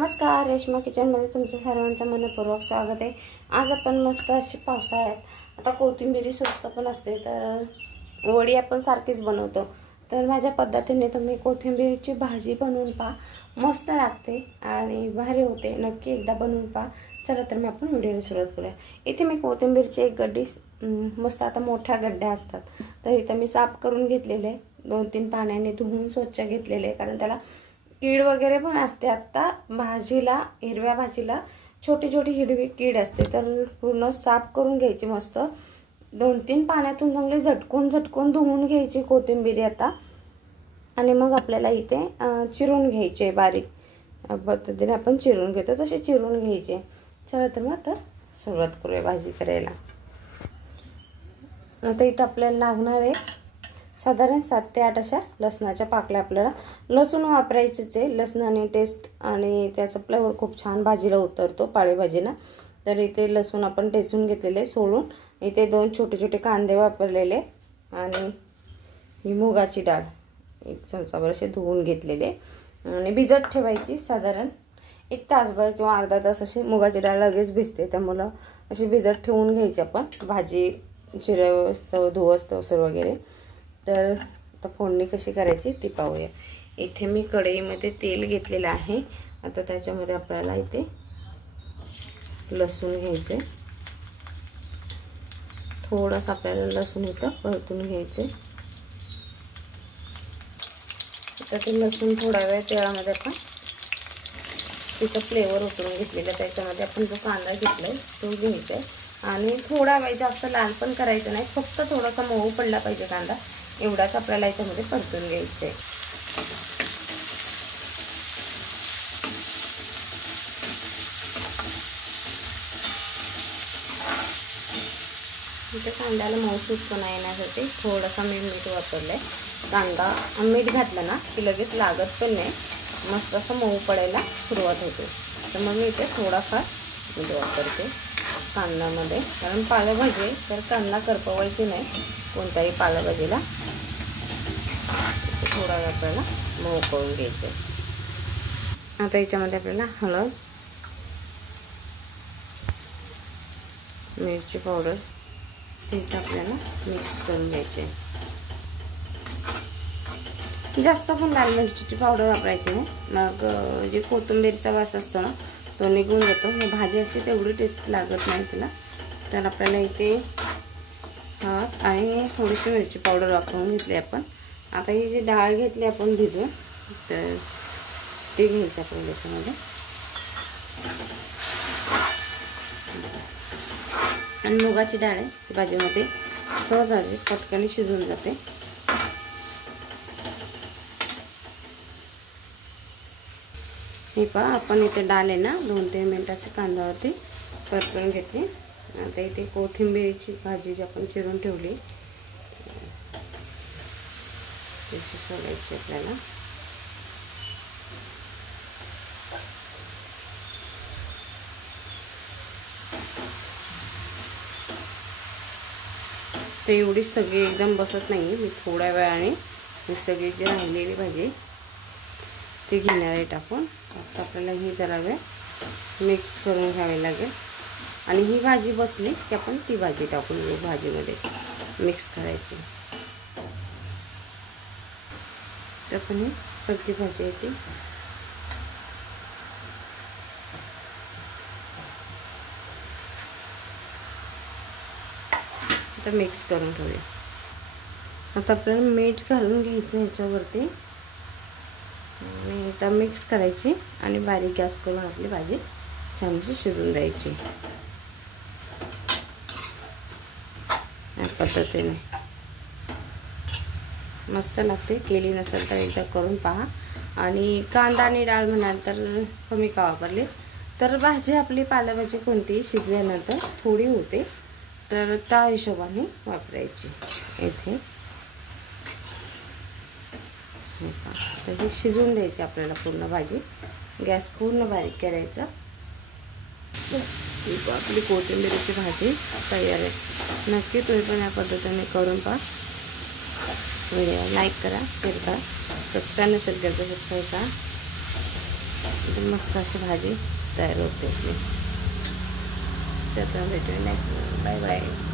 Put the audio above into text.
नमस्कार, रेश्मा किचनमध्ये तुमचं सर्वांचं मनपूर्वक स्वागत आहे। आज आपण मस्त अशी पावसाळ्यात आता कोथिंबीर स्वस्त पण असते तर वडी आपण सारखीच बनवतो, तर माझ्या पद्धतीने तुम्ही कोथिंबीरची भाजी बनवून पहा, मस्त लागते आणि भारी होते। नक्की एकदा बनवून पहा। चला तर मग आपण व्हिडिओला सुरुवात करूया। इथे मी कोथिंबीरची एक गड्डी मस्त आता मोठ्या गड्ड्या असतात तर इथे मी साफ करून घेतलेले, 2-3 पाण्याने धुवून स्वच्छ घेतलेले, कारण त्याला कीड वगैरे पण असते। आता भाजीला, हिरव्या भाजीला छोटी छोटी हिरवी कीड असते, तर पूर्ण साफ करून घ्यायची मस्त 2-3 पाण्यातून चांगले झटकून धुवून घ्यायची कोथिंबीर आता। आणि मग आपल्याला इथे चिरून घ्यायचे, बारीक पद्धतीने आपण चिरून घेतो तसे चिरून घ्यायचे। चला तर मग आता सुरुवात करूया भाजी करायला। आता इथे आपल्याला लागणार आहे साधारण 7 ते 8 अशा लसणाच्या पाकळ्या। आपल्याला लसूण वापरायचेच आहे, लसणाने टेस्ट आणि त्याचा फ्लेवर खूप छान भाजीला उतरतो, पालेभाजीला। तर इथे लसूण आपण ठेचून घेतलेले सोलून, इथे 2 छोटे छोटे कांदे वापरलेले आणि ही मुगाची डाळ 1 चमचाभर असे धुवून घेतलेले आणि भिजत ठेवायची साधारण 1 तासभर किंवा अर्धा तास। अशी मुगाची डाळ लगेच भिजते, त्यामुळे अशी भिजत ठेवून घ्यायची आपण। भाजी चिरवस्तो धुवस्तोसर वगैरे। तर आता फोडणी कशी करायची ती पाहूया। इथे मी कढईमध्ये तेल घेतलेलं आहे। आता त्याच्यामध्ये आपल्याला इथे लसूण घ्यायचे, थोडंसं आपल्याला लसूण इथं परतून घ्यायचे। आता ते लसूण थोडा वेळ तेलामध्ये आपण तिचं फ्लेवर उतरून घेतलेलं, त्याच्यामध्ये आपण जो कांदा घेतलाय तो घ्यायचा आणि थोडा वेळ जास्त लाल पण करायचं नाही, फक्त थोडासा मऊ पडला पाहिजे कांदा, एवढाच आपल्याला याच्यामध्ये परतून घ्यायचं आहे। इथे कांद्याला मऊसूतपणा येण्यासाठी थोडासा मी मीठ वापरलंय। कांदा मीठ घातलं ना की लगेच लागत पण नाही, मस्त असं मऊ पडायला सुरुवात होते। तर मग मी इथे थोडाफार मीठ वापरते कांद्यामध्ये, कारण पालेभाजी तर कांदा करपवायची नाही कोणत्याही पालेभाजीला। थोडा वेळ आपल्याला मऊ करून घ्यायचे। आता याच्यामध्ये आपल्याला हळद, मिरची पावडर ते आपल्याला मिक्स करून घ्यायचे। जास्त पण लाल मिरचीची पावडर वापरायची नाही, मग जे कोथिंबीरचा वास असतो ना तो निघून जातो, मग भाजी अशी तेवढी टेस्ट लागत नाही तिला। तर आपल्याला इथे आणि थोडीशी मिरची पावडर वापरून घेतली आपण। आता ही जी डाळ घेतली आपण भिजवून, तर ती घ्यायची आपण त्याच्यामध्ये आणि मुगाची डाळ आहे भाजीमध्ये सहज पटकन शिजून जाते। हे पहा, आपण इथे डाळ आहे ना 2-3 मिनिटाच्या कांद्यावरती परतून घेतली। आता इथे कोथिंबीरची भाजी जी आपण चिरून ठेवली त्याची सोलायची आपल्याला। तर एवढी सगळी एकदम बसत नाही, मी थोड्या वेळाने ही सगळी जी राहिलेली भाजी ती घेणार आहे टाकून। आता आपल्याला ही जरा वेळ मिक्स करून घ्यावी लागेल आणि ही भाजी बसली की आपण ती भाजी टाकून घेऊ, भाजीमध्ये मिक्स करायची। तर आपण ही सगळी भाजी येते आता मिक्स करून ठेवूया। आता आपल्याला मीठ घालून घ्यायचं ह्याच्यावरती आणि आता मिक्स करायची आणि बारीक गॅस करून आपली भाजी छानशी शिजून द्यायची। या पद्धतीने मस्त लागते, केली नसेल तर एकदा करून पहा। आणि कांदा आणि डाळ म्हणाल तर कमी का वापरली तर भाजी आपली पालेभाजी कोणतीही शिजल्यानंतर थोडी होते, तर त्या हिशोबाने वापरायची। इथे तर ही शिजून द्यायची आपल्याला पूर्ण भाजी, गॅस पूर्ण बारीक करायचा। आपली कोथिंबीरची भाजी तयार आहे। नक्की तुम्ही पण या पद्धतीने करून पहा। व्हिडिओ लाईक करा, शेअर करा, सबस्क्राईब नसेल केलं तर सबस्क्राईब करा। एकदम मस्त अशी भाजी तयार होते आपली. तर भेटूया नेक्स्ट. Bye bye.